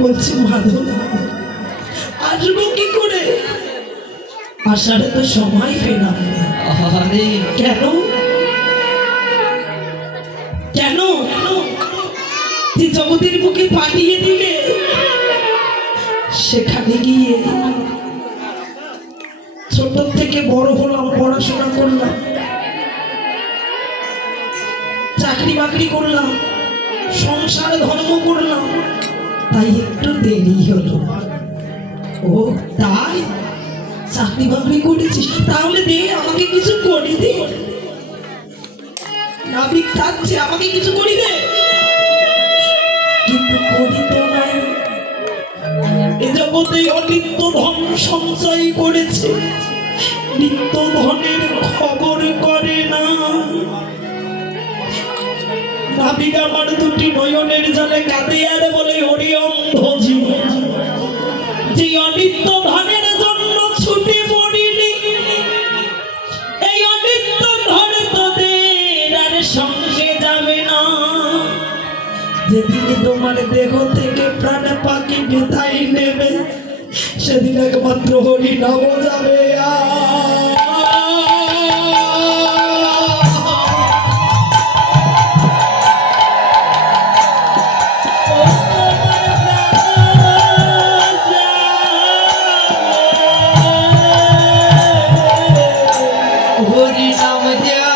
বলছি মাধব আসবো কি করে, আসার তো সময় পেলাম না। আরে কেন কেন তুই জগতের বুকে পাঠিয়ে দিলে, সেখানে গিয়ে ছোট থেকে বড় হলাম, পড়াশোনা করলাম, চাকরি বাকরি করলাম, সংসার ধর্ম করলাম, তাই একটু দেরি হলো। ও তাই চাকরি বাকরি করেছিস, তাহলে দে আমাকে কিছু করে দে, নাবিক থাকছে আমাকে কিছু করি দে। কিন্তু করি তো নাই, এ জগতে অনিত্য ধন সঞ্চয় করেছে, নিত্য ধনের খবর করে না। নাবিক আমার দুটি নয়নের জলে কাঁদে আর বলে হরি অন্ধ জীবন, যে অনিত্য ধনের জন্য ছুটে পড়িনি, এই অনিত্য ধন তোদের আর সঙ্গে যাবে না। যেদিন তোমার দেহ থেকে প্রাণ পাখি বিদায় নেবে, সেদিন একমাত্র হরি নাম যাবে। হরি নাম দিয়া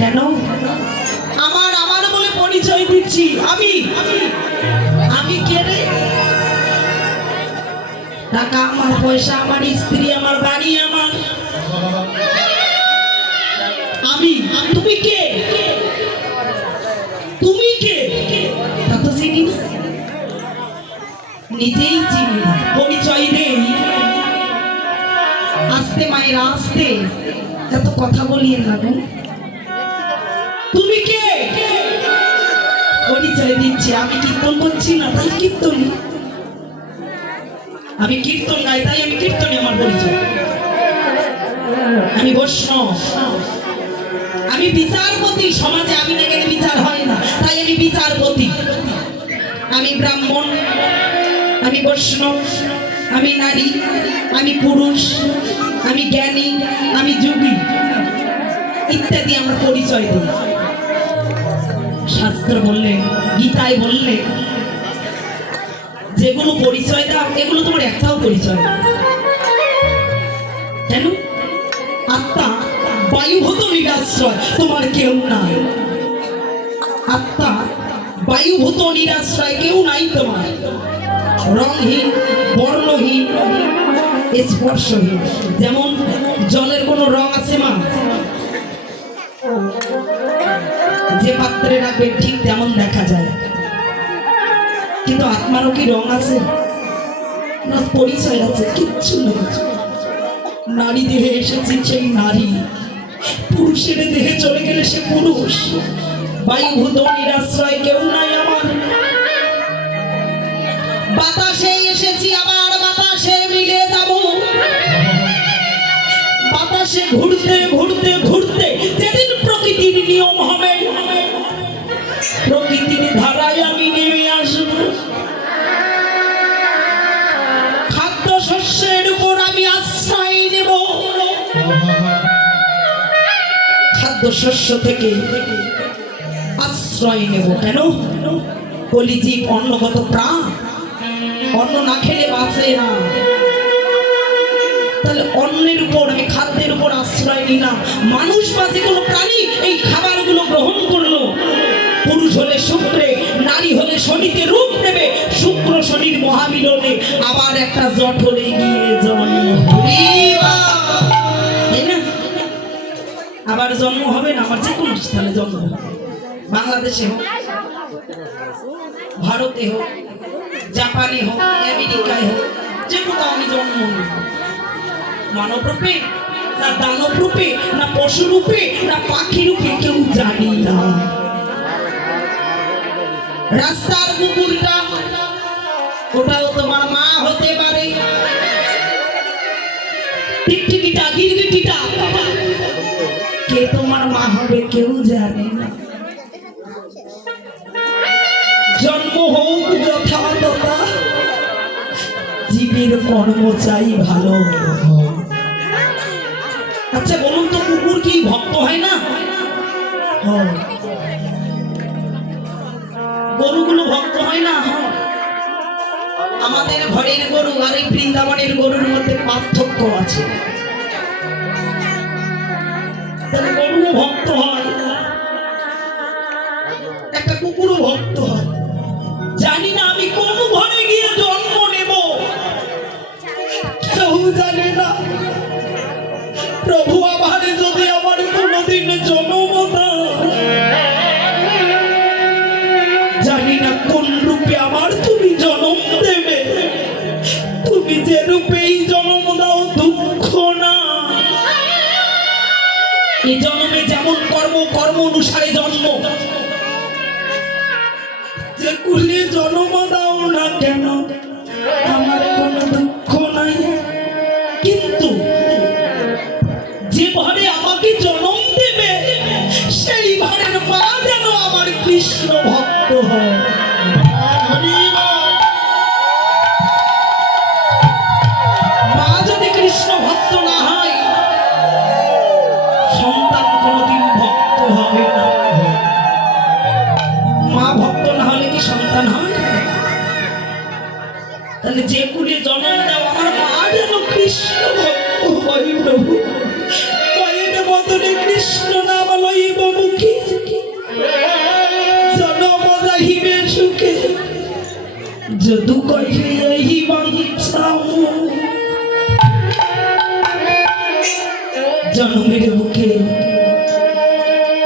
কেন? আমার আমার বলে পরিচয় দিচ্ছি। আমি আমি কে রে? টাকা আমার, পয়সা আমার, স্ত্রী আমার, বাড়ি আমার। আমি তুমি কে? তুমি কে? তা তো চিনি না, নিজেই চিনি না, পরিচয় দেই। আস্তে মায়েরা আস্তে, এত কথা বলিয়ে না গো। তুমি কে? পরিচয় দিচ্ছি। আমি কীর্তন করছি না তাই কীর্তনী, আমি কীর্তন গাই তাই আমি কীর্তনী আমার পরিচয়। আমি বৈষ্ণব, আমি বিচারপতি সমাজে। আমি না গেলে বিচার হয় না, তাই আমি বিচারপতি। আমি ব্রাহ্মণ, আমি বৈষ্ণব, আমি নারী, আমি পুরুষ, আমি জ্ঞানী, আমি যোগী ইত্যাদি আমরা পরিচয় দিই। শাস্ত্র বললেন, গীতায় বললেন, যেগুলো পরিচয় দাও এগুলো তোমার একটাও পরিচয় না। কেন? আত্মা বায়ুভূত নিরাশ্রয়, তোমার কেউ নাই। আত্মা বায়ুভূত নিরাশ্রয়, কেউ নাই তোমার। রংহীন, বর্ণহীন, স্পর্শহীন। যেমন জলের কোনো রং আছে মা? যে পাত্রে রাখবে ঠিক তেমন দেখা যায়, কিন্তু আত্মারও কি রং আছে? না, পরিচয় আছে? কিচ্ছু নেই। নারী দেহে এসেছে সেই নারী, পুরুষের দেহে চলে গেলে সে পুরুষ। বায়ুভূত নিরাশ্রয়, কেউ নাই আমার। বাতাসে এসেছি, আবার বাতাসে মিলে যাব। বাতাসে ঘুরতে ঘুরতে ঘুরতে যেদিন প্রকৃতির নিয়ম হবে, প্রকৃতির ধারায় আমি নেমে আসব। খাদ্য শস্যের উপর আমি আশ্রয় নেব। খাদ্য শস্য থেকে আশ্রয় নেব। কেন? কলিজীব অন্নগত প্রাণ, অন্ন না খেলে বাঁচে না। তাহলে অন্নের উপর, আমি খাদ্যের উপর আশ্রয় নিলাম। মানুষ বা যে কোনো প্রাণী এই খাবারগুলো গ্রহণ করলো। পুরুষ হলে শুক্রে, নারী হলে শনিতে রূপ নেবে। শুক্র শনির মহামিলনে আবার একটা জঠরে গিয়ে জন্ম, তাই না? আবার জন্ম হবে না, আমার যে কোনো স্থানে জন্ম হবে। বাংলাদেশে হোক, ভারতে হোক, জাপানে হোক, আমেরিকায় হোক, যে কোথাও আমি জন্ম নেব। মানব রূপে না দানব রূপে, না পশু রূপে, না পাখি রূপে, কেউ জানি না। রাস্তার কুকুরটা, ওটাও তোমার মা হতে পারে। টিকটিকিটা, গিরগিটিটা, কে তোমার মা হবে কেউ জানে না। জন্ম হোক যথাযথা, জীবের কর্ম চাই ভালো। আচ্ছা বলুন তো, কুকুর কি ভক্ত হয় না? গরুগুলো ভক্ত হয় না? আমাদের ঘরের গরু আর এই বৃন্দাবনের গরুর মধ্যে পার্থক্য আছে। তাহলে গরুও ভক্ত হয়, একটা কুকুরও ভক্ত হয়। জানি না আমি কোন ঘরে গিয়ে জন্ম নেব, কেউ জানে না। প্রভু আবার যদি আমার কোনোদিন জন্ম দাও, জানি না কোন রূপে আমার তুমি জন্ম দেবে। তুমি যে রূপেই জন্ম দাও দুঃখ না। এই জন্মে যেমন কর্ম, কর্ম অনুসারে জন্ম। যে কুলে জন্ম দাও না কেন, আমার কোনো দুঃখ নাই। কিন্তু যে ঘরে আমাকে জন্ম দেবে, সেই ঘরের মা যেন আমার কৃষ্ণ ভক্ত হয়। মা যদি কৃষ্ণ ভক্ত না হয়, সন্তান কোনোদিন ভক্ত হবে না। মা ভক্ত না হলে কি সন্তান হয়? তাহলে যে কুলে জন্ম দাও, আমার মা যেন কৃষ্ণ ভক্ত হয়। প্রভু মায়ের বদনে কৃষ্ণ নাম লইব, যাইব মুখে জনম যাহিবে সুখে যদু কহে এই বাঞ্ছাও জনমের মুখে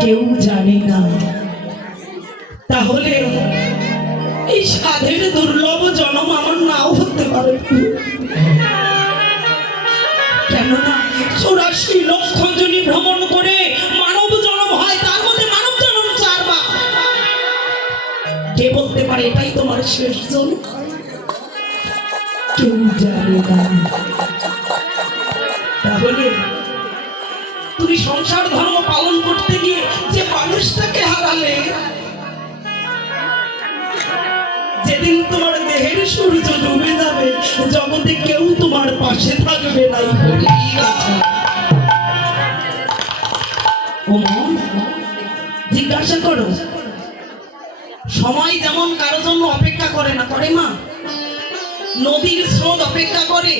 কেউ জানে না তাহলে এই সাধের দুর্লভ জন্ম আমার নাও হতে পারে কেননা 84 লক্ষ জনি ভ্রমণ করে মানব জন্ম হয় তার মধ্যে মানব জন্ম 4 বার কে বলতে পারে এটাই তোমার শেষ জন্ম কেউ জানে না তাহলে তুমি সংসার ধর্ম পালন করতে গিয়ে যে মানুষটাকে হারালে যেদিন তোমার দেহের সূর্য ডুবে যাবে জগতে কেউ তোমার পাশে থাকবে না ও মন জিজ্ঞাসা করো সময় যেমন কারো জন্য অপেক্ষা করে না করে মা নদীর স্রোত অপেক্ষা করে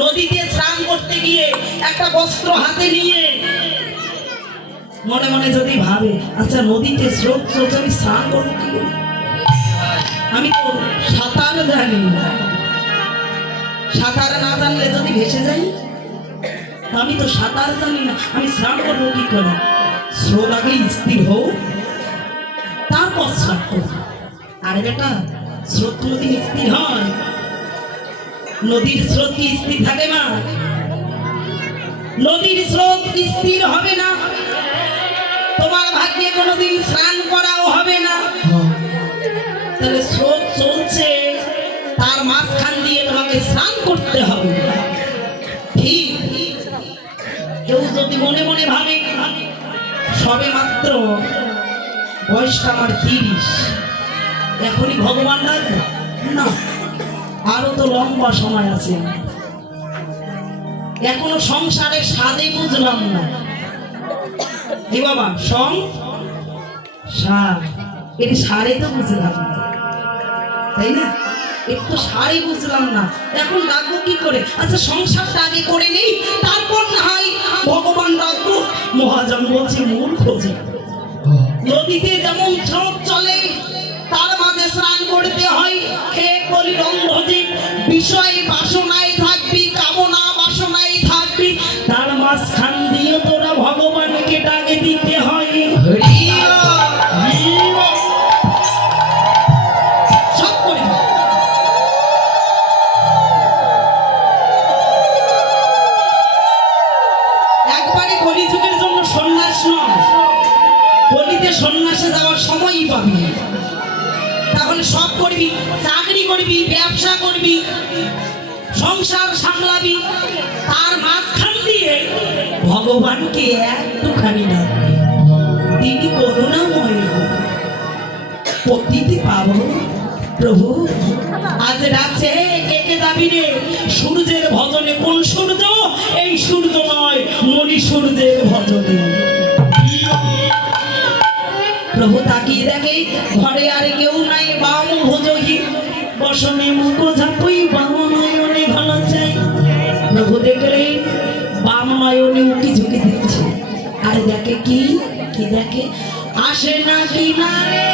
নদীতে স্নান করতে গিয়ে একটা বস্ত্র হাতে নিয়ে মনে মনে যদি ভাবে আচ্ছা নদীতে স্রোত স্রোত আমি স্নান করবো কি করে? আমি তো সাঁতার জানি না সাঁতার না জানলে যদি ভেসে যাই আমি তো সাঁতার জানি না আমি স্নান করবো কি করে স্রোত আগে স্থির হোক তারপর স্নান করবো আরে বেটা স্রোত নদী স্থির হয় নদীর স্রোত কি স্থির থাকে না নদীর স্রোত স্থির হবে না তোমার ভাগ্যে কোনোদিন স্নান করাও হবে না তাহলে স্রোত চলছে তার মাঝখান দিয়ে তোমাকে স্নান করতে হবে ঠিক কেউ যদি মনে মনে ভাবে সবে মাত্র বয়সটা আমার 30 এখনই ভগবান ডাকবো না আরো তো লম্বা সময় আছে এখনো সংসারের স্বাদে বুঝলাম না কি বাবা সংসার এটি সারে তো বুঝলাম না তাই না একটু সারে বুঝলাম না এখন ডাকবো কি করে আচ্ছা সংসারটা আগে করে নেই তারপর না হয় ভগবান ডাকবো মহাজন বলছে মূল খোঁজে নদীতে যেমন স্রোত চলে তার মাঝে স্নান করতে হয় হে বলি রঙ্গজিৎ বিষয় বাসনায় থাকবি কামনা বাসনায় থাকবি তার মাঝখান দিয়ে তোরা ভগবানকে ডাকে দিতে হয় সব করে একবারে কলিযুগের জন্য সন্ন্যাস নয় কলিতে সন্ন্যাসে যাওয়ার সময়ই পাবি তাহলে সব করবি চাকরি করবি ব্যবসা করবি সংসার সামলাবি তার মাঝখান দিয়ে ভগবানকে একটুখানি ডাকবি তিনি করুণাময় পতিতে পাবো প্রভু আজ ডাকছে কে কে যাবি রে সূর্যের ভজনে কোন সূর্য এই সূর্য নয় মণি সূর্যের ভজনে প্রভু তাকিয়ে দেখে ঘরে আর কেউ নাই বাম ভোজহি বসনে মুখ ঝাপুই বাম নয়নে ঘন চাই প্রভু দেখলেন বাম নয়নে উকি ঝুঁকি দিচ্ছে আর দেখে কি কি দেখে আসে না কিনারে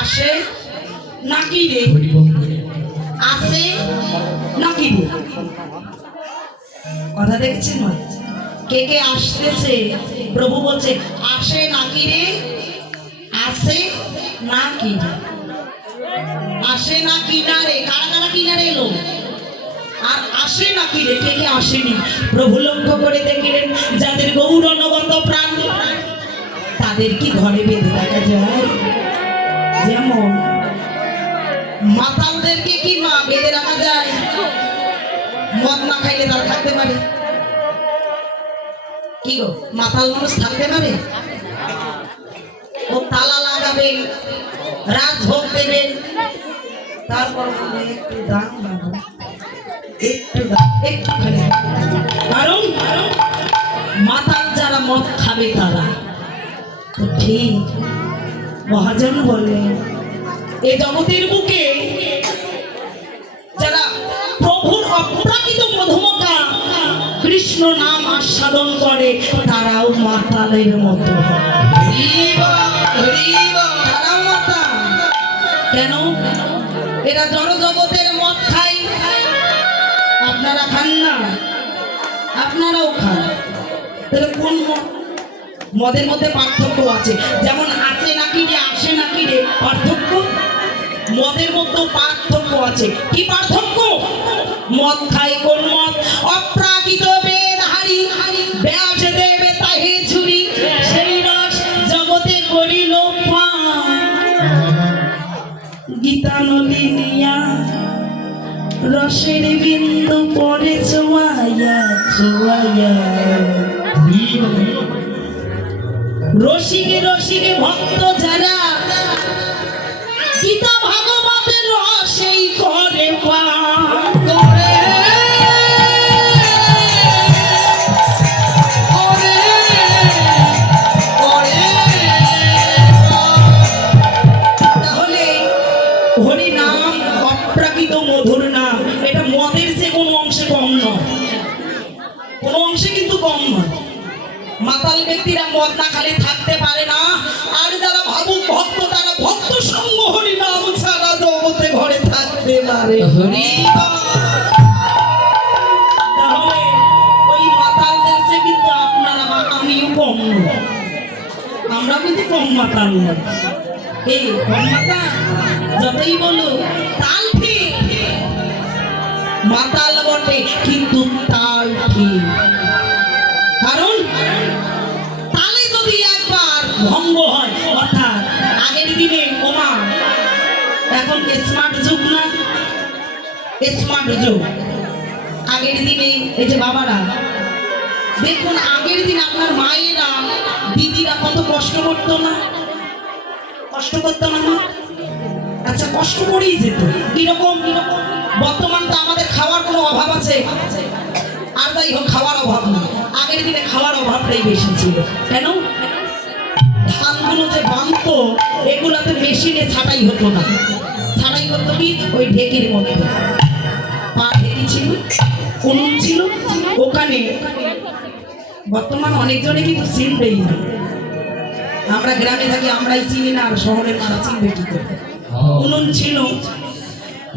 আসে নাকি রে আসে নাকি রে কথা দেখছেন মা কে কে আসতেছে প্রভু বলছে আসে নাকি রে আসে নাকি রে আসে না কিনারে কারা কারা কিনারে এলো আর আসে নাকি রে কে কে আসেনি প্রভু লক্ষ্য করে দেখলেন যাদের গৌরনগত প্রাণ তাদের কি ঘরে বেঁধে রাখা যায় যেমন মাতালদেরকে কি মা বেঁধে রাখা যায় মদ না খাইলে তারা থাকতে পারে কি গো মাতাল মানুষ থাকতে পারে ও তালা লাগাবেন রাজভোগ দেবেন তারপর একটু দাম একটুখানি কারণ মাতাল যারা মদ খাবে কি মহাজন বললেন, এ জগতের বুকে যারা প্রভুর অপ্রাকৃত মধুমকা কৃষ্ণ নাম আস্বাদন করে তারাও মাতালের মতো হয়। তারাও মাতাল। কেন? এরা জড় জগতের মদ খায়, আপনারা খান না? আপনারাও খান। তাহলে কোন মদের মধ্যে পার্থক্য আছে? যেমন আছে নাকি রে, আসে নাকি রে, পার্থক্য মদের মধ্যে পার্থক্য আছে। কি পার্থক্য? মদ খায় কোন মদ? অপ্রাকৃত বেদহারি ব্যাস দেবে তাহে ছুরি, সেই রস জগতে করিল পান। গীতা নদী নিয়া রসের বিন্দু পরে চোয়াইয়া চোয়াইয়া, রসিকে রসিকে ভক্ত যারা গীতা ভাগবতের রসেই করে পান করে। তাহলে হরি নাম অপ্রাকৃত মধুর নাম, এটা মদের যে কোনো অংশে কম নয়, কোনো অংশে কিন্তু কম নয়। মাতাল ব্যক্তিরা মদ না খালি থাকতে পারে না, আর যারা ভাবুক ভক্ত তারা ভক্ত সঙ্গ হরি নাম ছাড়া জগতে ঘরে থাকতে পারে। তাহলে ওই মাতালদের চেয়ে কিন্তু আপনারা বা আমিও কম নই, আমরা কিন্তু কম মাতাল নই। এই কম মাতাল যতই বলো তাল ঠিক, মাতাল বটে কিন্তু তাল ঠিক। কারণ তালে যদি একবার ভঙ্গ হয়, অর্থাৎ আগের দিনে ওমা, এখন স্মার্ট যুগ না, স্মার্ট যুগ। আগের দিনে এই যে বাবারা দেখুন, আগের দিন আপনার মায়েরা দিদিরা কত কষ্ট করতো না, কষ্ট করতো না মা? আচ্ছা, কষ্ট করেই যেত। কিরকম? বর্তমান তো আমাদের খাওয়ার কোনো অভাব আছে? আর যাই হোক, খাওয়ার অভাব না, আগের দিনে খাওয়ার অভাবটাই বেশি ছিল। কেন? ধানগুলো যে বাঁধতো এগুলাতে মেশিনে ছাটাই হতো না, ছাটাই করতো কি ওই ঢেকির মধ্যে। পা ঢেকি ছিল, উনুন ছিল, ওখানে বর্তমান অনেকজনে কিন্তু চিনবেই না। আমরা গ্রামে থাকি, আমরাই চিনি না, আর শহরের মানুষ চিনবে কি করে। উনুন ছিল,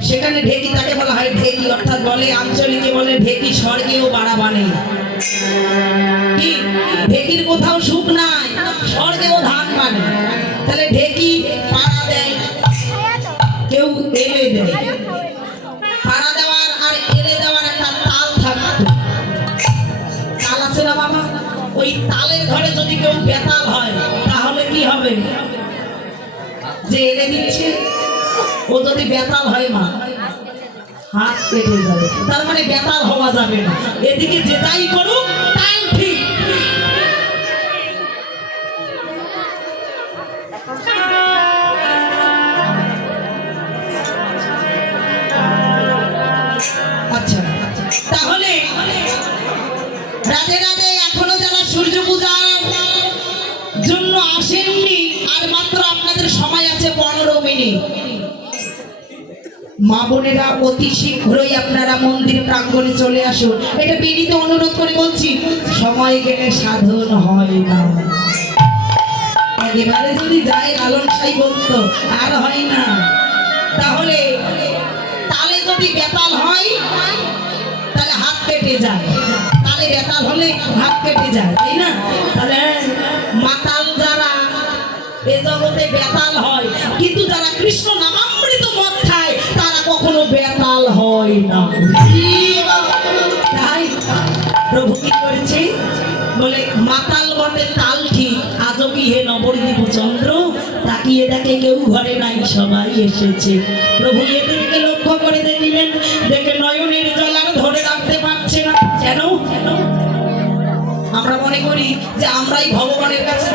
সেখানে ঢেকি, তাকে বলা হয় ঢেকি, অর্থাৎ বলে আঞ্চলিকে বলে ঢেকি স্বর্গেও বাড়াবা নেই। কি ঢেকির কোথাও সুখ নাই, স্বর্গেও ধান মানে। তাহলে ঢেকি পাড়া দেয়, কেউ এলে দেয়। পাড়া দেওয়ার আর এলে দেওয়ার একটা তাল থাকতো, তাল আছে না বাবা? ওই তালের ঘরে যদি কেউ বেতাল হয় তাহলে কি হবে? যে এলে দিচ্ছে ও যদি বেতাল হয় মা, হাত কেটে যাবে। তার মানে বেতাল হওয়া যাবে না। এদিকে যেটাই করুক তাল ঠিক। আচ্ছা, তাহলে রাধে রাধে। এখনো যারা সূর্য পূজার জন্য আসেননি, আর মাত্র আপনাদের সময় আছে 15 মিনিট। মা বোনেরা অতি শীঘ্রই আপনারা মন্দির প্রাঙ্গণে চলে আসুন, এটা বিনীত অনুরোধ করে বলছি। সময় গেলে সাধন হয় না, একেবারে যদি যায় লালন সাই বলতো আর হয় না। তাহলে তালে যদি বেতাল হয় তাহলে হাত কেটে যায়, তালে বেতাল হলে হাত কেটে যায়, তাই না? তাহলে মাতাল যারা এ জগতে বেতাল হয়, কিন্তু যারা কৃষ্ণ নামামৃত মদ খায় তারা কখনো বেতাল হয় না। তাই প্রভু কি করেছে? বলে মাতাল বটে তাল ঠিক, আজও কি হে নবদ্বীপ চন্দ্র, তাকিয়ে দেখে কেউ ঘরে নাই, সবাই এসেছে। প্রভু এদেরকে লক্ষ্য করে দেখিলেন, দেখে নয়নের জল আর ধরে রাখতে পারছে না। কেন? আমরা মনে করি যে আমরাই ভগবানের কাছে